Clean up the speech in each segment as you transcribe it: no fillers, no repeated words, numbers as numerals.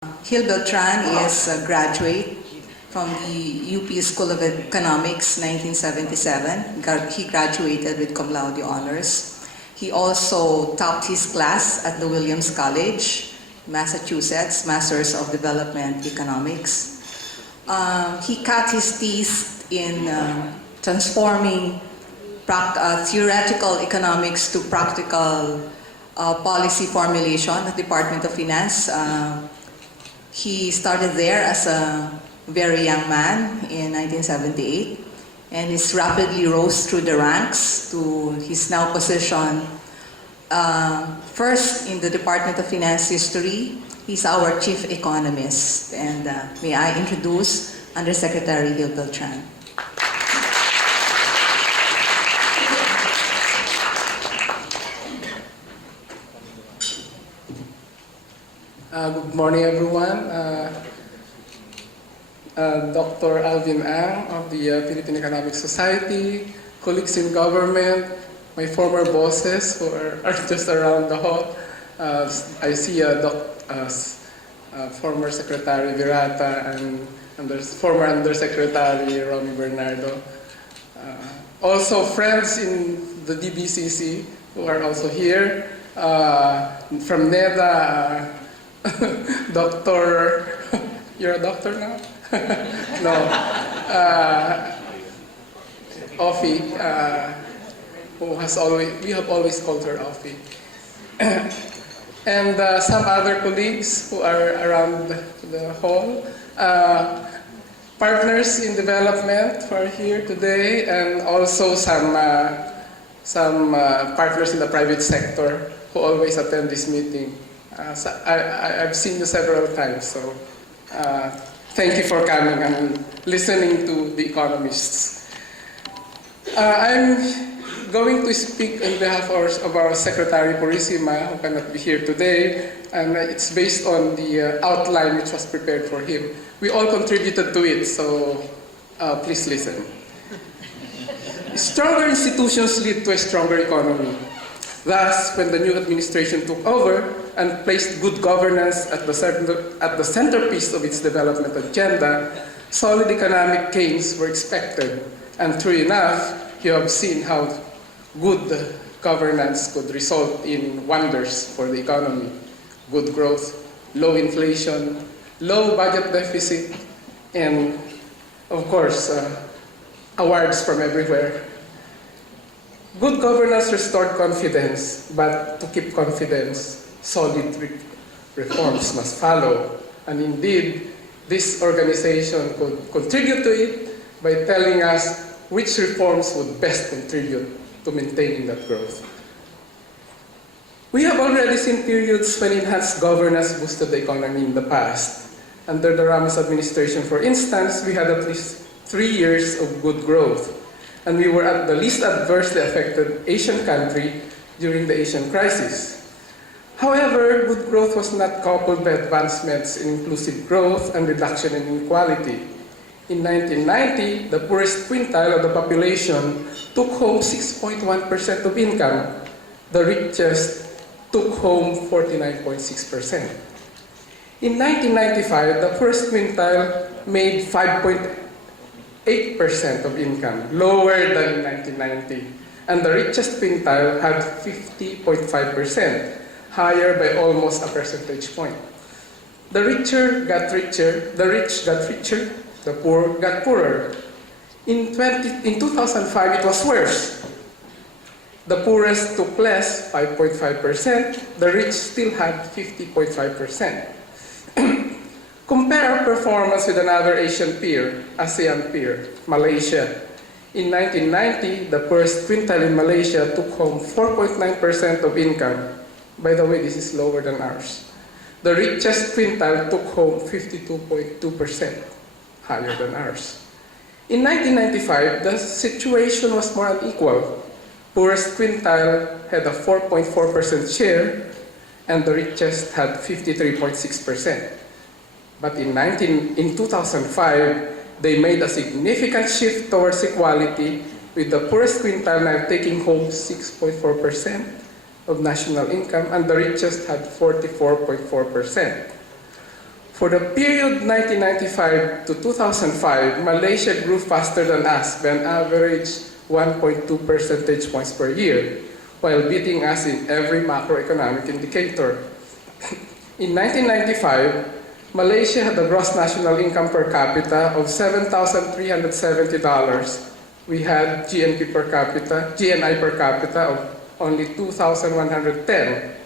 Beltran is a graduate from the UP School of Economics 1977. He graduated with cum laude honors. He also topped his class at the Williams College, Massachusetts, Masters of Development Economics. He cut his teeth in transforming theoretical economics to practical policy formulation at the Department of Finance. He started there as a very young man in 1978 and is rapidly rose through the ranks to his now position first in the Department of Finance history. He's our chief economist, and may I introduce Undersecretary Gil Beltran. Good morning, everyone. Dr. Alvin Ang of the Philippine Economic Society, colleagues in government, my former bosses who are just around the hall. I see former Secretary Virata and former Undersecretary Romy Bernardo. Also friends in the DBCC who are also here. From NEDA, Doctor, you're a doctor now? No. Offie, we have always called her Offie. And some other colleagues who are around the hall. Partners in development who are here today, and also some partners in the private sector who always attend this meeting. I've seen you several times, so thank you for coming and listening to the economists. I'm going to speak on behalf of our Secretary Purisima, who cannot be here today, and it's based on the outline which was prepared for him. We all contributed to it, so please listen. Stronger institutions lead to a stronger economy. Thus, when the new administration took over and placed good governance at the centerpiece of its development agenda, solid economic gains were expected. And true enough, you have seen how good governance could result in wonders for the economy. Good growth, low inflation, low budget deficit, and of course, awards from everywhere. Good governance restored confidence, but to keep confidence, solid reforms must follow. And indeed, this organization could contribute to it by telling us which reforms would best contribute to maintaining that growth. We have already seen periods when enhanced governance boosted the economy in the past. Under the Ramos administration, for instance, we had at least 3 years of good growth. And we were at the least adversely affected Asian country during the Asian crisis. However, good growth was not coupled by advancements in inclusive growth and reduction in inequality. In 1990, the poorest quintile of the population took home 6.1% of income. The richest took home 49.6%. In 1995, the poorest quintile made 5.8% of income, lower than in 1990. And the richest quintile had 50.5%, higher by almost a percentage point. The richer got richer, the rich got richer, the poor got poorer. In 2005, it was worse. The poorest took less, 5.5%, the rich still had 50.5%. Compare our performance with another Asian peer, ASEAN peer, Malaysia. In 1990, the poorest quintile in Malaysia took home 4.9% of income. By the way, this is lower than ours. The richest quintile took home 52.2%, higher than ours. In 1995, the situation was more unequal. Poorest quintile had a 4.4% share, and the richest had 53.6%. But in 2005, they made a significant shift towards equality, with the poorest quintile now taking home 6.4% of national income, and the richest had 44.4%. For the period 1995 to 2005, Malaysia grew faster than us by an average 1.2 percentage points per year, while beating us in every macroeconomic indicator. In 1995, Malaysia had a gross national income per capita of $7,370. We had GNI per capita of only 2,110.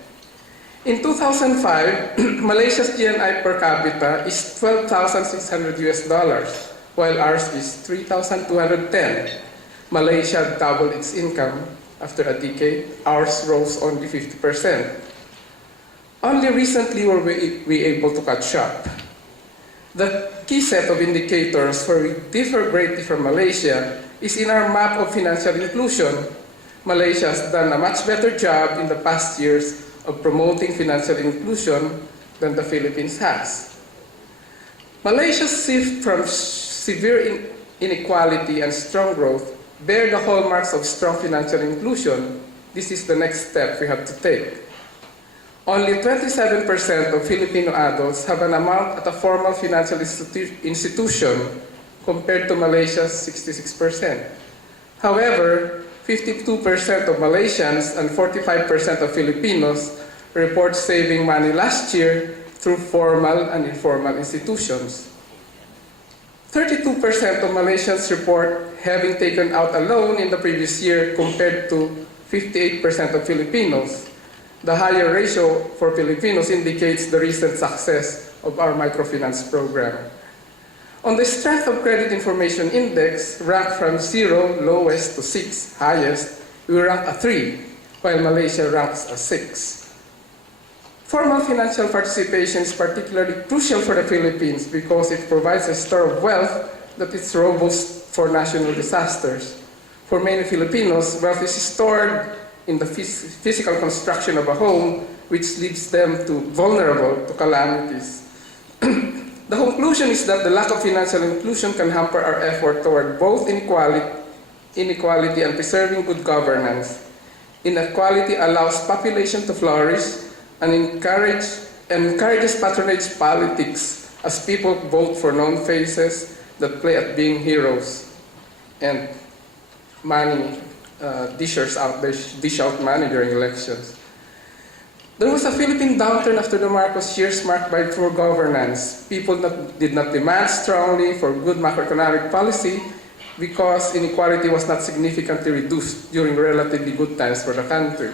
In 2005, Malaysia's GNI per capita is $12,600 US, while ours is 3,210. Malaysia doubled its income after a decade. Ours rose only 50%. Only recently were we able to catch up. The key set of indicators where we differ greatly from Malaysia is in our map of financial inclusion. Malaysia has done a much better job in the past years of promoting financial inclusion than the Philippines has. Malaysia's shift from severe inequality and strong growth bear the hallmarks of strong financial inclusion. This is the next step we have to take. Only 27% of Filipino adults have an amount at a formal financial institution compared to Malaysia's 66%. However, 52% of Malaysians and 45% of Filipinos report saving money last year through formal and informal institutions. 32% of Malaysians report having taken out a loan in the previous year compared to 58% of Filipinos. The higher ratio for Filipinos indicates the recent success of our microfinance program. On the Strength of Credit Information Index, ranked from 0, lowest, to 6, highest, we rank a 3, while Malaysia ranks a 6. Formal financial participation is particularly crucial for the Philippines because it provides a store of wealth that is robust for national disasters. For many Filipinos, wealth is stored in the physical construction of a home, which leaves them vulnerable to calamities. The conclusion is that the lack of financial inclusion can hamper our effort toward both inequality and preserving good governance. Inequality allows population to flourish and encourages patronage politics as people vote for known faces that play at being heroes and money dish out money during elections. There was a Philippine downturn after the Marcos years marked by poor governance. People did not demand strongly for good macroeconomic policy because inequality was not significantly reduced during relatively good times for the country.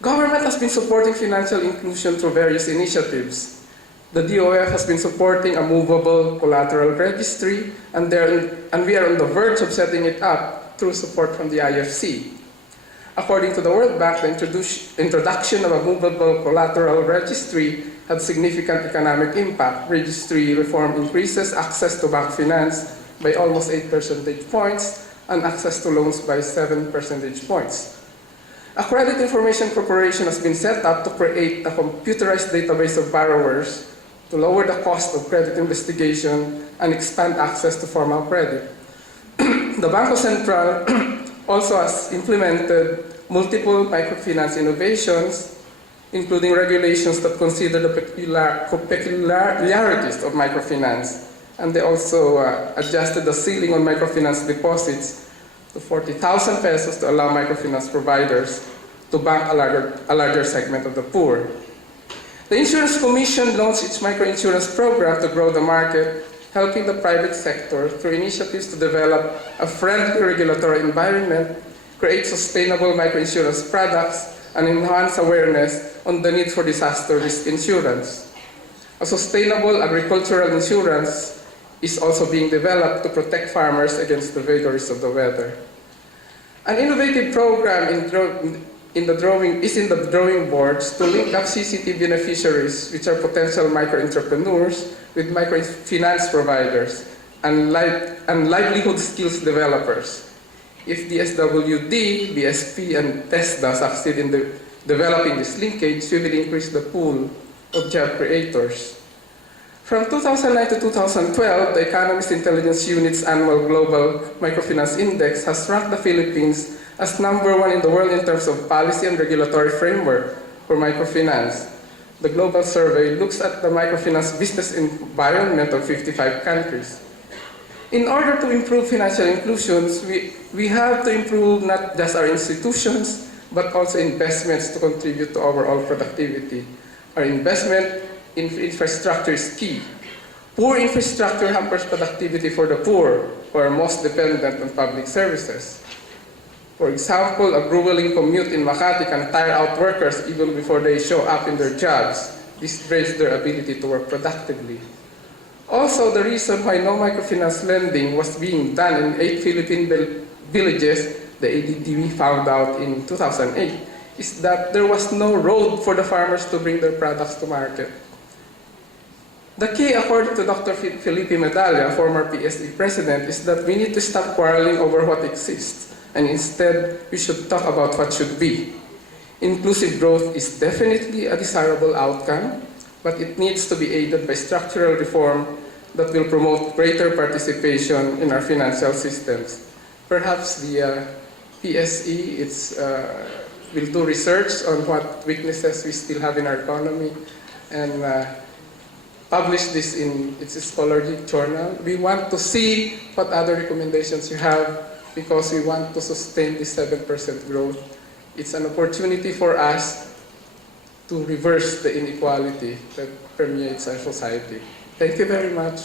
Government has been supporting financial inclusion through various initiatives. The DOF has been supporting a movable collateral registry, and we are on the verge of setting it up through support from the IFC. According to the World Bank, the introduction of a movable collateral registry had significant economic impact. Registry reform increases access to bank finance by almost 8 percentage points and access to loans by 7 percentage points. A credit information corporation has been set up to create a computerized database of borrowers to lower the cost of credit investigation and expand access to formal credit. The Bangko Sentral also has implemented multiple microfinance innovations, including regulations that consider the peculiarities of microfinance. And they also adjusted the ceiling on microfinance deposits to 40,000 pesos to allow microfinance providers to bank a larger segment of the poor. The Insurance Commission launched its microinsurance program to grow the market, helping the private sector through initiatives to develop a friendly regulatory environment, create sustainable microinsurance products, and enhance awareness on the need for disaster risk insurance. A sustainable agricultural insurance is also being developed to protect farmers against the vagaries of the weather. An innovative program is in the drawing boards to link up CCT beneficiaries, which are potential micro-entrepreneurs, with microfinance providers and livelihood skills developers. If DSWD, BSP, and TESDA succeed in developing this linkage, we will increase the pool of job creators. From 2009 to 2012, the Economist Intelligence Unit's annual Global Microfinance Index has ranked the Philippines as #1 in the world in terms of policy and regulatory framework for microfinance. The global survey looks at the microfinance business environment of 55 countries. In order to improve financial inclusions, we have to improve not just our institutions, but also investments to contribute to overall productivity. Our investment in infrastructure is key. Poor infrastructure hampers productivity for the poor, who are most dependent on public services. For example, a grueling commute in Makati can tire out workers even before they show up in their jobs. This drains their ability to work productively. Also, the reason why no microfinance lending was being done in 8 Philippine villages, the ADTV found out in 2008, is that there was no road for the farmers to bring their products to market. The key, according to Dr. Felipe Medalla, former PSE president, is that we need to stop quarreling over what exists, and instead, we should talk about what should be. Inclusive growth is definitely a desirable outcome, but it needs to be aided by structural reform that will promote greater participation in our financial systems. Perhaps the PSE will do research on what weaknesses we still have in our economy and publish this in its scholarly journal. We want to see what other recommendations you have because we want to sustain this 7% growth. It's an opportunity for us to reverse the inequality that permeates our society. Thank you very much.